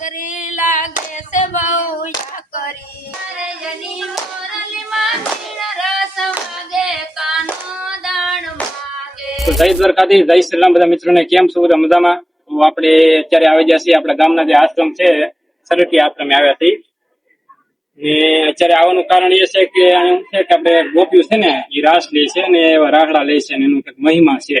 કરી લાગે છે બહુ યા કરી અરે જની મોરલીમાં મીણ રસ વાગે કાનો દાણ માગે। તો જય દ્વારકાધીશ, જય શ્રી રામ બધા મિત્રોને કેમ છો? બધા મજામાં? તો આપણે અત્યારે આવી ગયા છીએ આપણા ગામના જે આશ્રમ છે સરટી આશ્રમે આવ્યા છીએ ને અત્યારે આવવાનું કારણ એ છે કે આપણે ગોપીઓ છે ને એ રાસ લે છે ને એવા રાહડા લે છે ને એનું કંઈક મહિમા છે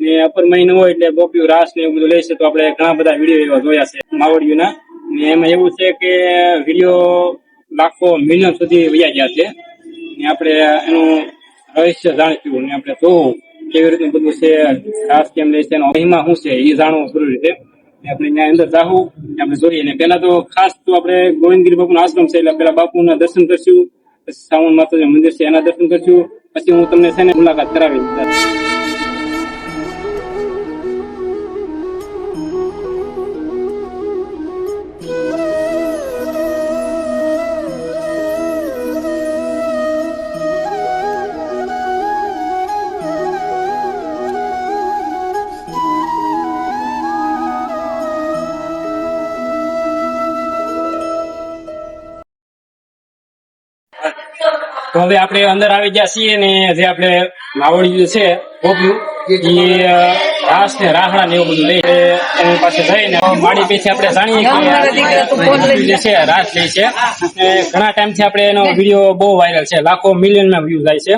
ને અપર મહિનો હોય એટલે ગોપીઓ રાસ ને એવું બધું લે છે। તો આપણે ઘણા બધા વિડીયો એવા જોયા છે માવડીઓના ને એમાં એવું છે કે વિડીયો લાખો મિલિયન સુધી વયા ગયા છે ને આપણે એનું રહસ્ય જાણ્યું ને આપણે જોવું કેવી રીતનું બધું છે, રાસ કેમ લે છે, એનો મહિમા શું છે એ જાણવું જરૂરી છે। આપણે ત્યાં અંદર જાવું આપણે જોઈએ ને પેલા તો ખાસ તો આપણે ગોવિંદગીરી બાપુનો આશ્રમ છે એટલે પેલા બાપુના દર્શન કરશું, પછી સાવણ માતાનું મંદિર છે એના દર્શન કરશું, પછી હું તમને છે ને મુલાકાત કરાવી દઈશ। તો હવે આપણે અંદર આવી ગયા છીએ ને જે આપણે માવડિયું છે ગોપિયું એ રાસ ને રાહડા ને એવું બધું લઈ એની પાસે જઈને માડી પછી આપણે જાણીએ કે છે રાસ લે છે। ઘણા ટાઈમ થી આપણે એનો વિડીયો બહુ વાયરલ છે, લાખો મિલિયન માં વ્યૂ જાય છે।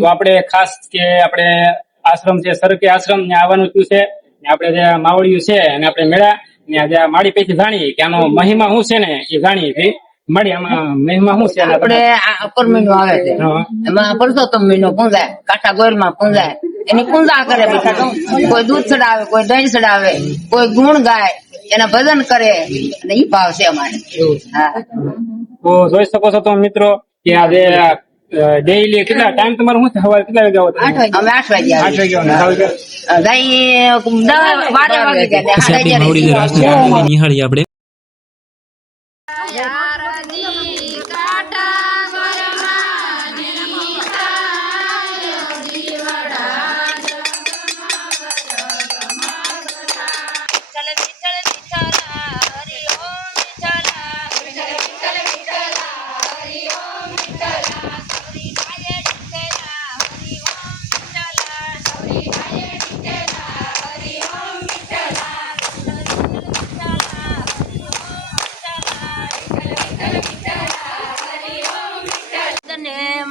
તો આપણે ખાસ કે આપણે આશ્રમ છે સરકે આશ્રમ ને આવવાનું થયું છે ને આપણે જે માવડિયું છે અને આપણે મેળા ને આજે માડી પછી જાણીએ કે આનો મહિમા શું છે ને એ જાણીએ મળી આમાં મહિમા શું છે? આપણે અપર મહિનો આવે છે એમાં પરસોત્તમ મહિનો પૂંજાય, કાંઠા ગોયલમાં પૂંજાય, એની પૂંજા કરે બધા। કોઈ દૂધ ચડાવે, કોઈ દહીં ચડાવે, કોઈ ગુણ ગાય, એના ભજન કરે અને ઈ ભાવ છે અમારે। તો જોઈ શકો છો તમે મિત્રો કે આજે ડેઈલી કેટલા ટાઈમ તમારો શું છે? સવારે કેટલા વાગે આવો? અમે 8 વાગે 8 વાગે નિહાળી આપણે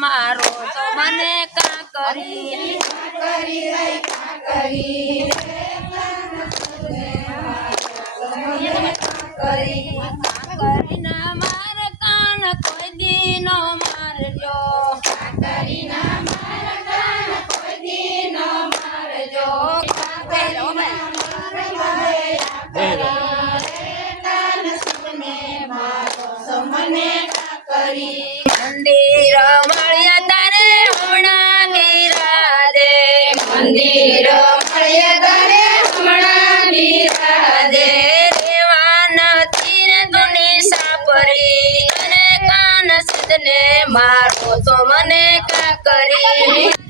મારો તો મને કા કરી ના મારે કાન કોઈ દી નો મારજો, મંદિર મળ્યા તારે હમણાં બિરાજે, મંદિર મળ્યા તારે હમણાં બિરાજે, રેવા નથી ને દુની સાપરી અને કાન સિદ્ધને મારો તો મને કા કરી।